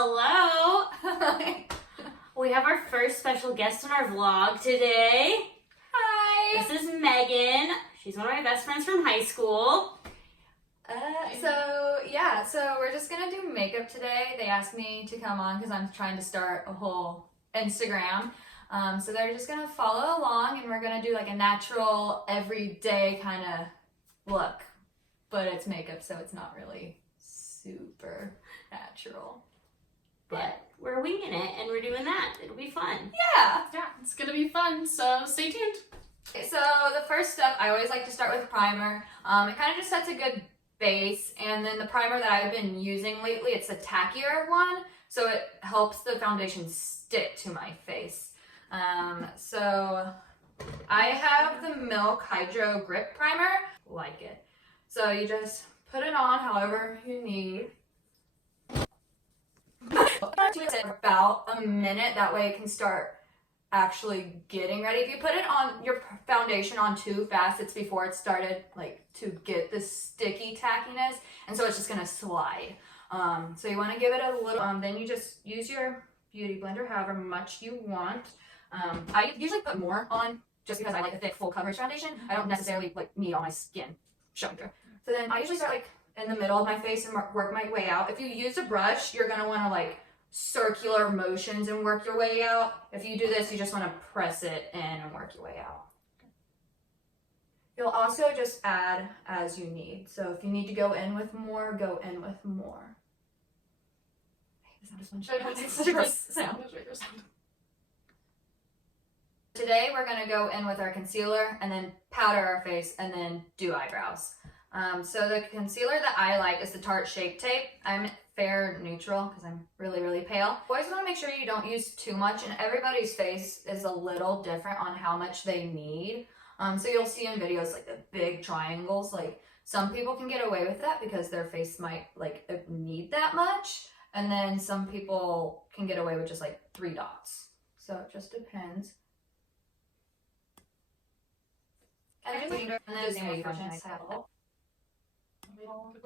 Hello! We have our first special guest on our vlog today. Hi! This is Megan. She's one of my best friends from high school. So we're just gonna do makeup today. They asked me to come on because I'm trying to start a whole Instagram. So they're just gonna follow along and we're gonna do like a natural, everyday kind of look. But it's makeup, so it's not really super natural. But we're winging it and we're doing that. It'll be fun. Yeah! Yeah, it's gonna be fun, so stay tuned. Okay, so the first step, I always like to start with primer. It kind of just sets a good base, and then the primer that I've been using lately, it's a tackier one, so it helps the foundation stick to my face. So I have the Milk Hydro Grip Primer, like it. So you just put it on however you need. About a minute, that way it can start actually getting ready. If you put it on your foundation on too fast, it's before it started like to get the sticky tackiness, and so it's just gonna slide. So you want to give it a little, then you just use your beauty blender however much you want. I usually put more on just because I like a thick full coverage foundation. I don't necessarily like need all my skin showing through. So then I usually start like in the middle of my face and work my way out. If you use a brush, you're gonna want to like circular motions and work your way out. If you do this, you just want to press it in and work your way out. You'll also just add as you need. So if you need to go in with more, go in with more. It's such a gross sound. Today we're going to go in with our concealer and then powder our face and then do eyebrows. So the concealer that I like is the Tarte Shape Tape. I'm fair neutral because I'm really pale. Always want to make sure you don't use too much, and everybody's face is a little different on how much they need. So you'll see in videos like the big triangles, like some people can get away with that because their face might like need that much, and then some people can get away with just like 3 dots. So it just depends. And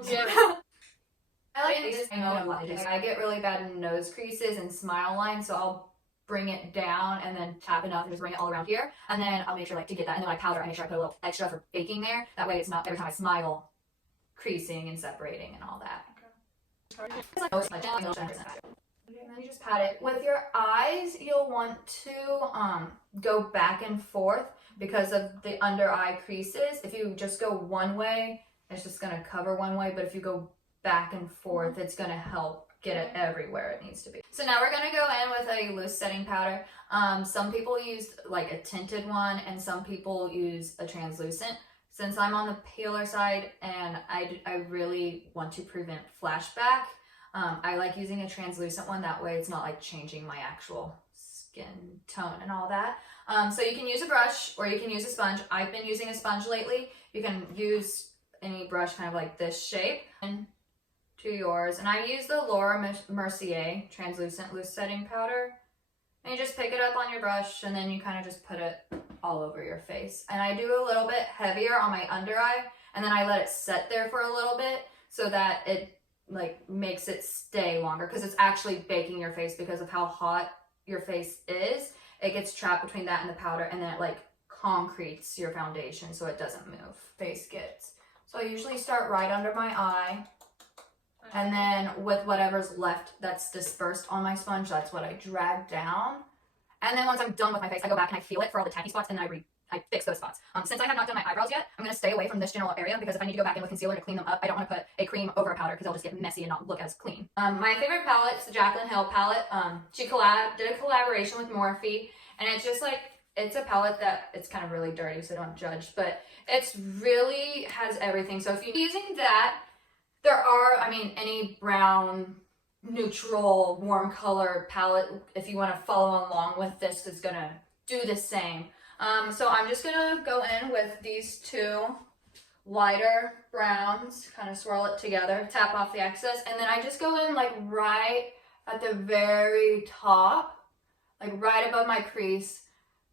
Yeah. I like this. I get really bad nose creases and smile lines, so I'll bring it down and then tap enough and just bring it all around here, and then I'll make sure like to get that, and then when I powder, I make sure I put a little extra for baking there. That way, it's not every time I smile, creasing and separating and all that. And then you just pat it. With your eyes, you'll want to go back and forth because of the under eye creases. If you just go one way, it's just gonna cover one way, but if you go back and forth, it's gonna help get it everywhere it needs to be. So now we're gonna go in with a loose setting powder. Some people use like a tinted one, and some people use a translucent. Since I'm on the paler side and I really want to prevent flashback, I like using a translucent one. That way it's not like changing my actual skin tone and all that. So you can use a brush or you can use a sponge. I've been using a sponge lately. You can use any brush kind of like this shape and to yours. And I use the Laura Mercier translucent loose setting powder. And you just pick it up on your brush and then you kind of just put it all over your face. And I do a little bit heavier on my under eye, and then I let it set there for a little bit so that it like makes it stay longer, because it's actually baking your face because of how hot your face is. It gets trapped between that and the powder, and then it like concretes your foundation so it doesn't move. Face gets. So I usually start right under my eye, and then with whatever's left that's dispersed on my sponge, that's what I drag down. And then once I'm done with my face, I go back and I feel it for all the tacky spots, and then I fix those spots. Since I have not done my eyebrows yet, I'm going to stay away from this general area, because if I need to go back in with concealer to clean them up, I don't want to put a cream over a powder because they'll just get messy and not look as clean. My favorite palette is the Jaclyn Hill palette. She did a collaboration with Morphe, and it's just like, it's a palette that it's kind of really dirty, so don't judge, but it's really has everything. So if you're using that, there are, I mean, any brown, neutral, warm color palette, if you want to follow along with this, is going to do the same. So I'm just going to go in with these 2 lighter browns, kind of swirl it together, tap off the excess, and then I just go in like right at the very top, like right above my crease,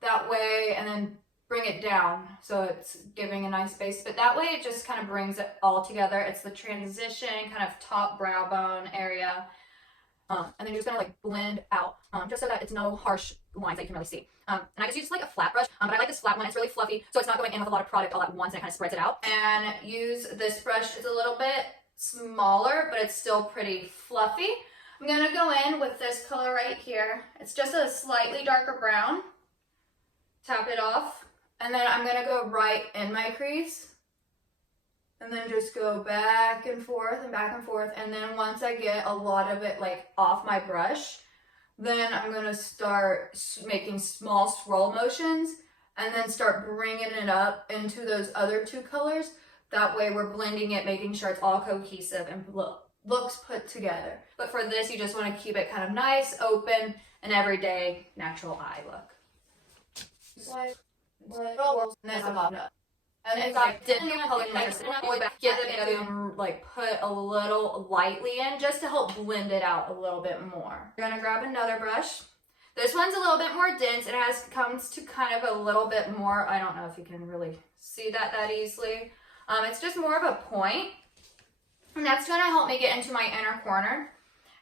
that way, and then bring it down so it's giving a nice base, but that way it just kind of brings it all together. It's the transition kind of top brow bone area. and then you're just gonna like blend out, just so that it's no harsh lines that you can really see. And I just use like a flat brush, but I like this flat one. It's really fluffy, so it's not going in with a lot of product all at once, and it kind of spreads it out. And use this brush. It's a little bit smaller, but it's still pretty fluffy. I'm gonna go in with this color right here. It's just a slightly darker brown. Tap it off, and then I'm gonna go right in my crease, and then just go back and forth and back and forth. And then once I get a lot of it like off my brush, then I'm gonna start making small swirl motions, and then start bringing it up into those other two colors. That way we're blending it, making sure it's all cohesive and looks put together. But for this, you just want to keep it kind of nice, open, and everyday natural eye look. And then I'm up. And if I didn't color get it and like put a little lightly in just to help blend it out a little bit more. You're gonna grab another brush. This one's a little bit more dense. It comes to kind of a little bit more, I don't know if you can really see that easily. It's just more of a point. And that's gonna help me get into my inner corner.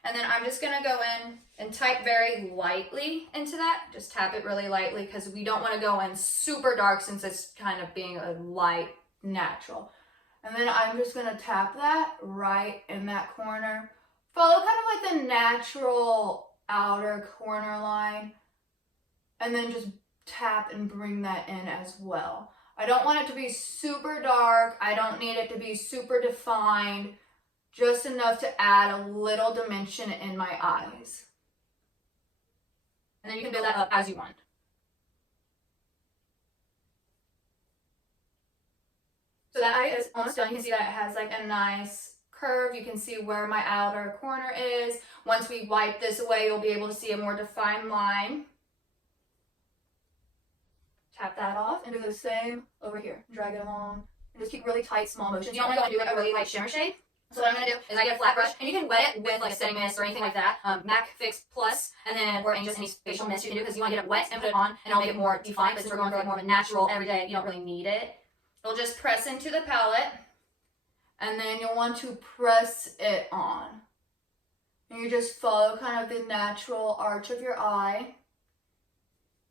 And then I'm just gonna go in and type very lightly into that. Just tap it really lightly because we don't wanna go in super dark since it's kind of being a light natural. And then I'm just gonna tap that right in that corner. Follow kind of like the natural outer corner line. And then just tap and bring that in as well. I don't want it to be super dark. I don't need it to be super defined. Just enough to add a little dimension in my eyes. And then you can build that up as you want. So that eye is almost done. You can see that it has like a nice curve. You can see where my outer corner is. Once we wipe this away, you'll be able to see a more defined line. Tap that off and do the same over here. Drag it along and just keep really tight, small motions. You don't want to go and do like a really light shimmer shade. So what I'm going to do is I get a flat brush, and you can wet it with like a setting mist or anything like that. MAC Fix Plus, and then, or just any facial mist you can do because you want to get it wet and put it on, and it'll make it more defined. But since we're going for like more of a natural, everyday, you don't really need it. You'll just press into the palette, and then you'll want to press it on. And you just follow kind of the natural arch of your eye.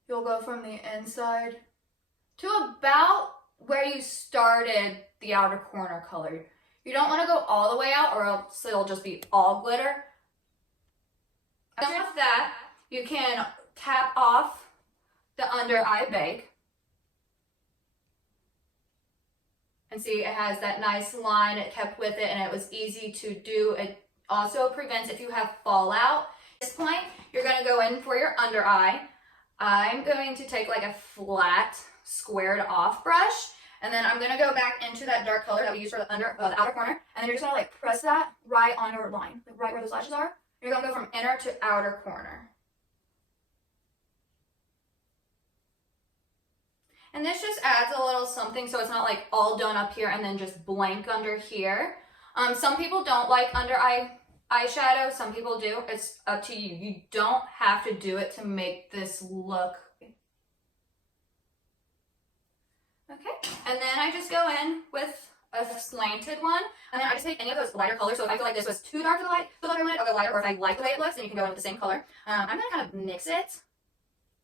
You'll go from the inside to about where you started the outer corner color. You don't want to go all the way out or else it'll just be all glitter. Done with that, you can tap off the under eye bake. And see, it has that nice line. It kept with it and it was easy to do. It also prevents if you have fallout. At this point, you're going to go in for your under eye. I'm going to take like a flat, squared off brush. And then I'm going to go back into that dark color that we used for the outer corner. And then you're just going to like press that right on your line, like right where those lashes are. You're going to go from inner to outer corner. And this just adds a little something so it's not like all done up here and then just blank under here. Some people don't like under eye eyeshadow. Some people do. It's up to you. You don't have to do it to make this look. Okay, and then I just go in with a slanted one, and then I just take any of those lighter colors. So if I feel like this was too dark for the light I want it, I'll go lighter. Or if I like the way it looks, then you can go in with the same color. I'm gonna kind of mix it,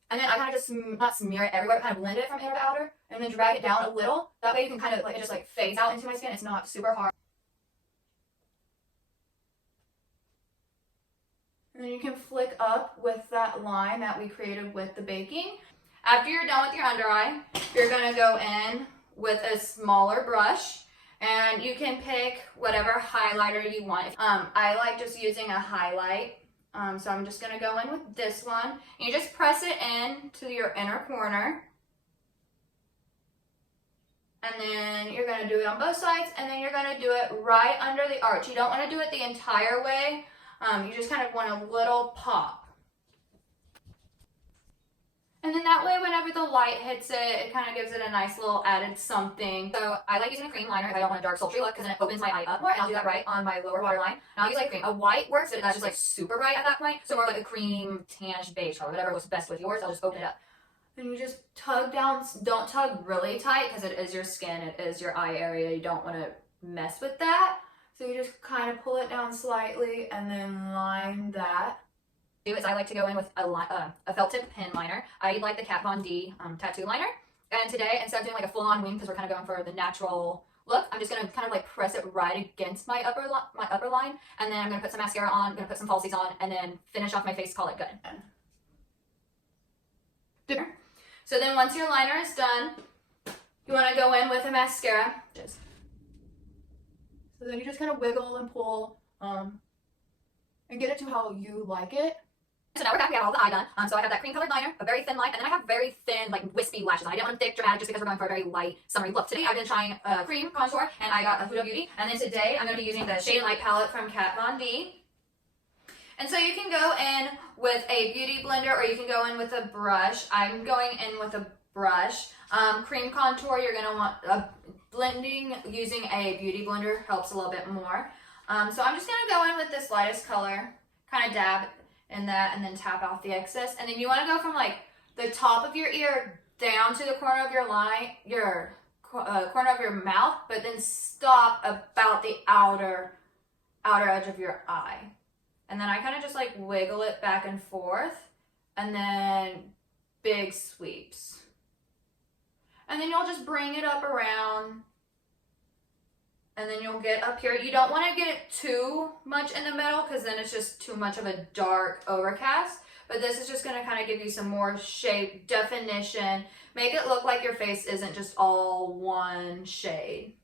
and then I kind of just not smear it everywhere, kind of blend it from inner to outer, and then drag it down a little. That way you can kind of like it just like fades out into my skin. It's not super hard. And then you can flick up with that line that we created with the baking. After you're done with your under eye, you're going to go in with a smaller brush, and you can pick whatever highlighter you want. I like just using a highlight, so I'm just going to go in with this one. And you just press it in to your inner corner, and then you're going to do it on both sides, and then you're going to do it right under the arch. You don't want to do it the entire way. You just kind of want a little pop. And then that way, whenever the light hits it, it kind of gives it a nice little added something. So I like using a cream liner if I don't want a dark sultry look because then it opens my eye up more. And I'll do that right on my lower waterline. And I'll use like cream. A white works, but that's just like super bright at that point. So more like a cream, tannish beige color, whatever was best with yours. I'll just open it up. And you just tug down. Don't tug really tight because it is your skin. It is your eye area. You don't want to mess with that. So you just kind of pull it down slightly and then line that. Is I like to go in with a felt tip pen liner. I like the Kat Von D tattoo liner. And today, instead of doing like a full-on wing, because we're kind of going for the natural look, I'm just going to kind of like press it right against my upper line. And then I'm going to put some mascara on, I'm going to put some falsies on, and then finish off my face, call it good. So then once your liner is done, you want to go in with a mascara. So then you just kind of wiggle and pull, and get it to how you like it. So now we're back, we have all the eye done. So I have that cream colored liner, a very thin line, and then I have very thin, like wispy lashes. I didn't want them thick, dramatic, just because we're going for a very light, summery look. Today I've been trying cream contour, and I got a Huda Beauty. And then today I'm going to be using the Shade and Light palette from Kat Von D. And so you can go in with a beauty blender, or you can go in with a brush. I'm going in with a brush. Cream contour, you're going to want blending using a beauty blender helps a little bit more. So I'm just going to go in with this lightest color, kind of dab in that, and then tap off the excess. And then you want to go from like the top of your ear down to the corner of your corner of your mouth, but then stop about the outer edge of your eye. And then I kind of just like wiggle it back and forth, and then big sweeps. And then you'll just bring it up around, and then you'll get up here. You don't want to get it too much in the middle, because then it's just too much of a dark overcast. But this is just going to kind of give you some more shape, definition, make it look like your face isn't just all one shade.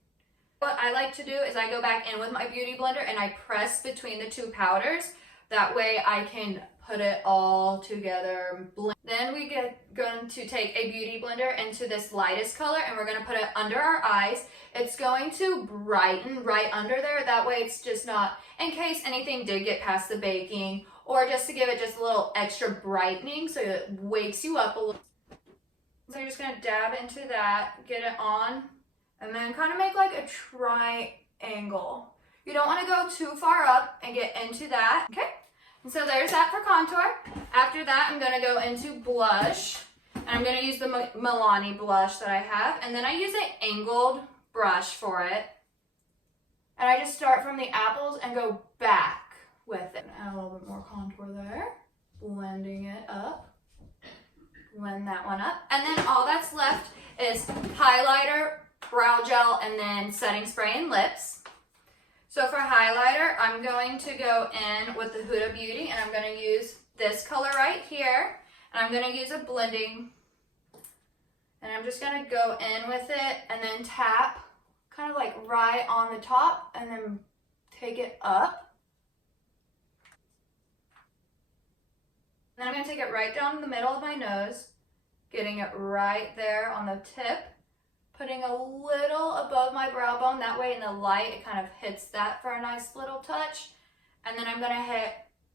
What I like to do is I go back in with my beauty blender and I press between the two powders. That way I can put it all together. Then we going to take a beauty blender into this lightest color, and we're going to put it under our eyes. It's going to brighten right under there. That way it's just not, in case anything did get past the baking, or just to give it just a little extra brightening so it wakes you up a little. So you're just going to dab into that, get it on, and then kind of make like a triangle. You don't want to go too far up and get into that. Okay, and so there's that for contour. After that, I'm going to go into blush, and I'm going to use the Milani blush that I have, and then I use an angled brush for it. And I just start from the apples and go back with it. Add a little bit more contour there, blending it up. Blend that one up. And then all that's left is highlighter, brow gel, and then setting spray and lips. So for highlighter, I'm going to go in with the Huda Beauty, and I'm going to use this color right here. And I'm going to use a blending, and I'm just going to go in with it and then tap kind of like right on the top, and then take it up. Then I'm going to take it right down the middle of my nose, getting it right there on the tip, putting a little above my brow bone. That way in the light, it kind of hits that for a nice little touch. And then I'm going to hit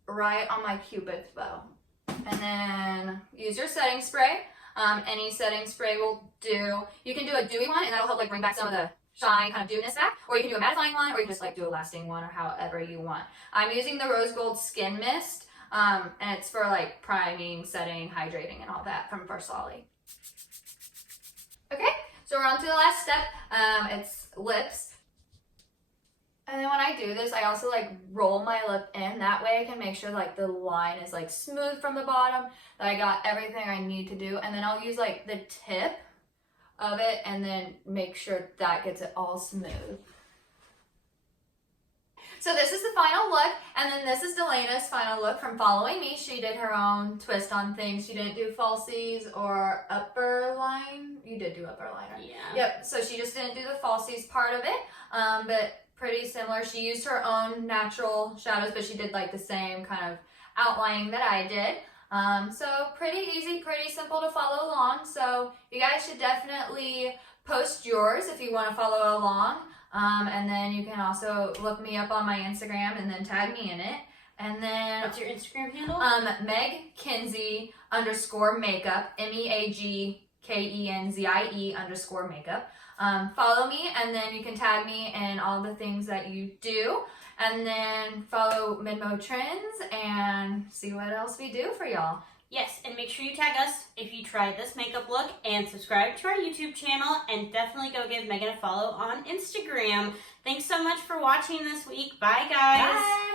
right on my Cupid's bow. And then use your setting spray. Any setting spray will do. You can do a dewy one, and that'll help like bring back some of the shine, kind of dewiness back. Or you can do a mattifying one, or you can just like do a lasting one, or however you want. I'm using the Rose Gold Skin Mist. And it's for like priming, setting, hydrating, and all that from Versali. Okay, so we're on to the last step. It's lips. And then when I do this, I also like roll my lip in. That way I can make sure like the line is like smooth from the bottom, that I got everything I need to do. And then I'll use like the tip of it and then make sure that gets it all smooth. So this is the final look, and then this is Delena's final look from Following Me. She did her own twist on things. She didn't do falsies or upper line. You did do upper liner. Yeah. Yep, so she just didn't do the falsies part of it, but pretty similar. She used her own natural shadows, but she did like the same kind of outlining that I did. So pretty easy, pretty simple to follow along. So you guys should definitely post yours if you want to follow along. And then you can also look me up on my Instagram and then tag me in it. And then What's your Instagram handle? Meg Kenzie _ makeup, MEAGKENZIE _ makeup. Follow me, and then you can tag me in all the things that you do. And then follow Midmo Trends and see what else we do for y'all. Yes, and make sure you tag us if you try this makeup look and subscribe to our YouTube channel and definitely go give Megan a follow on Instagram. Thanks so much for watching this week. Bye, guys. Bye.